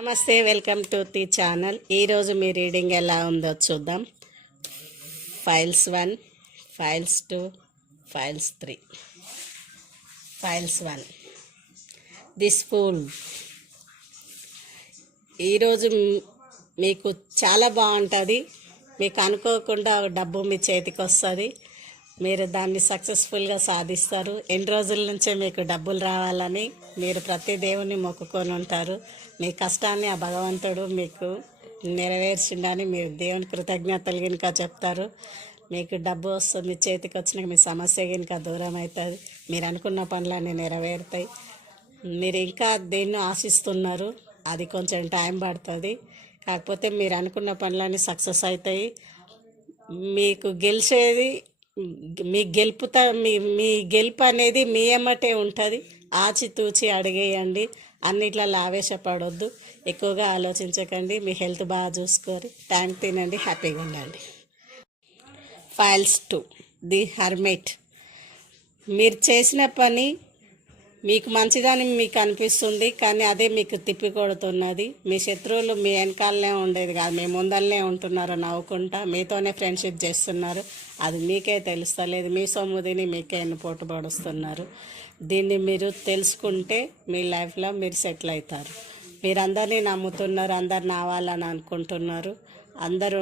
నమస్తే, welcome to the channel. ఈరోజు మీ reading ఎలా ఉందో చూద్దాం. Piles 1, piles 2, piles 3. Piles 1, this fool. ఈరోజు మీకు చాలా బాగుంటుంది. మీకు అనుకోకుండా డబ్బు మీ చేతికి వస్తుంది. మీరు దాన్ని సక్సెస్ఫుల్గా సాధిస్తారు. ఎన్ని రోజుల నుంచే మీకు డబ్బులు రావాలని మీరు ప్రతి దేవుని మొక్కుకొని ఉంటారు. మీ కష్టాన్ని ఆ భగవంతుడు మీకు నెరవేర్చిండని మీరు దేవుని కృతజ్ఞతలు కనుక చెప్తారు. మీకు డబ్బు వస్తుంది, చేతికి వచ్చినాక మీ సమస్య కనుక దూరం అవుతుంది. మీరు అనుకున్న పనులన్నీ నెరవేరుతాయి. మీరు ఇంకా దేన్ని ఆశిస్తున్నారు, అది కొంచెం టైం పడుతుంది. కాకపోతే మీరు అనుకున్న పనులన్నీ సక్సెస్ అవుతాయి. మీకు గెలిచేది మీ మీ గెలుపు అనేది మీ ఎమ్మటే ఉంటుంది. ఆచితూచి అడిగేయండి. అన్నిట్లలో ఆవేశపడొద్దు, ఎక్కువగా ఆలోచించకండి. మీ హెల్త్ బాగా చూసుకోరు, టైం తినండి, హ్యాపీగా ఉండండి. Files 2, the hermit. మీరు చేసిన పని మీకు మంచిదని మీకు అనిపిస్తుంది, కానీ అదే మీకు తిప్పి కొడుతున్నది. మీ శత్రువులు మీ వెనకాలనే ఉండేది కాదు, మీ ముందరనే ఉంటున్నారు నవ్వుకుంటా. మీతోనే ఫ్రెండ్షిప్ చేస్తున్నారు, అది మీకే తెలుస్తలేదు. మీ సొమ్ముదిని మీకే ఎన్నుపోటు పడుస్తున్నారు. దీన్ని మీరు తెలుసుకుంటే మీ లైఫ్లో మీరు సెటిల్ అవుతారు. మీరు అందరినీ నమ్ముతున్నారు, అందరు నావాలని అనుకుంటున్నారు. అందరూ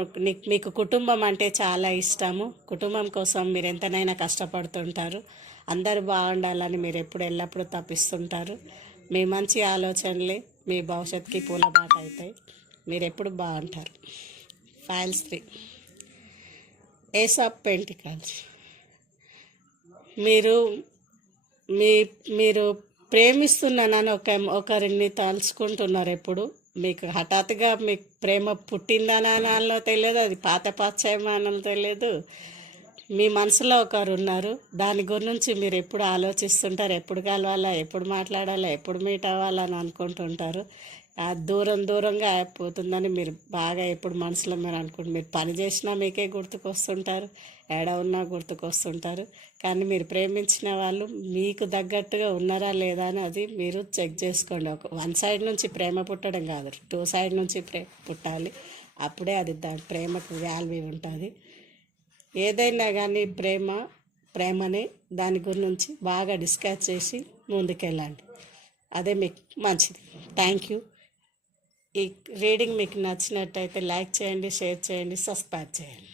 మీకు కుటుంబం అంటే చాలా ఇష్టము. కుటుంబం కోసం మీరు ఎంతనైనా కష్టపడుతుంటారు. అందరూ బాగుండాలని మీరు ఎల్లప్పుడూ తప్పిస్తుంటారు. మీ మంచి ఆలోచనలే మీ భవిష్యత్తుకి పూలబాట అవుతాయి. మీరు ఎప్పుడు బాగుంటారు. Piles 3, ace of pentacles. మీరు ప్రేమిస్తున్నానని ఒకరిని తలుచుకుంటున్నారు. ఎప్పుడు మీకు హఠాత్తుగా మీకు ప్రేమ పుట్టిందనాలో తెలియదు, అది పాత పాశ్చర్యమానాలో తెలియదు. మీ మనసులో ఒకరు ఉన్నారు, దాని గురించి మీరు ఎప్పుడు ఆలోచిస్తుంటారు. ఎప్పుడు కలవాలా, ఎప్పుడు మాట్లాడాలా, ఎప్పుడు మీట్ అవ్వాలని అనుకుంటుంటారు. దూరంగా అయిపోతుందని మీరు బాగా ఎప్పుడు మనసులో మీరు అనుకుంటారు. మీరు పని చేసినా మీకే గుర్తుకొస్తుంటారు, ఏడ ఉన్నా గుర్తుకొస్తుంటారు. కానీ మీరు ప్రేమించిన వాళ్ళు మీకు తగ్గట్టుగా ఉన్నారా లేదా అని అది మీరు చెక్ చేసుకోండి. వన్ సైడ్ నుంచి ప్రేమ పుట్టడం కాదు, 2 సైడ్ నుంచి ప్రేమ పుట్టాలి. అప్పుడే అది దాని ప్రేమకు వాల్యూ ఉంటుంది. ఏదైనా కానీ ప్రేమని దాని గురించి బాగా డిస్కస్ చేసి ముందుకెళ్ళండి, అదే మీకు మంచిది. Thank you. ఈ రీడింగ్ మీకు నచ్చినట్టయితే లైక్ చేయండి, షేర్ చేయండి, సబ్స్క్రైబ్ చేయండి.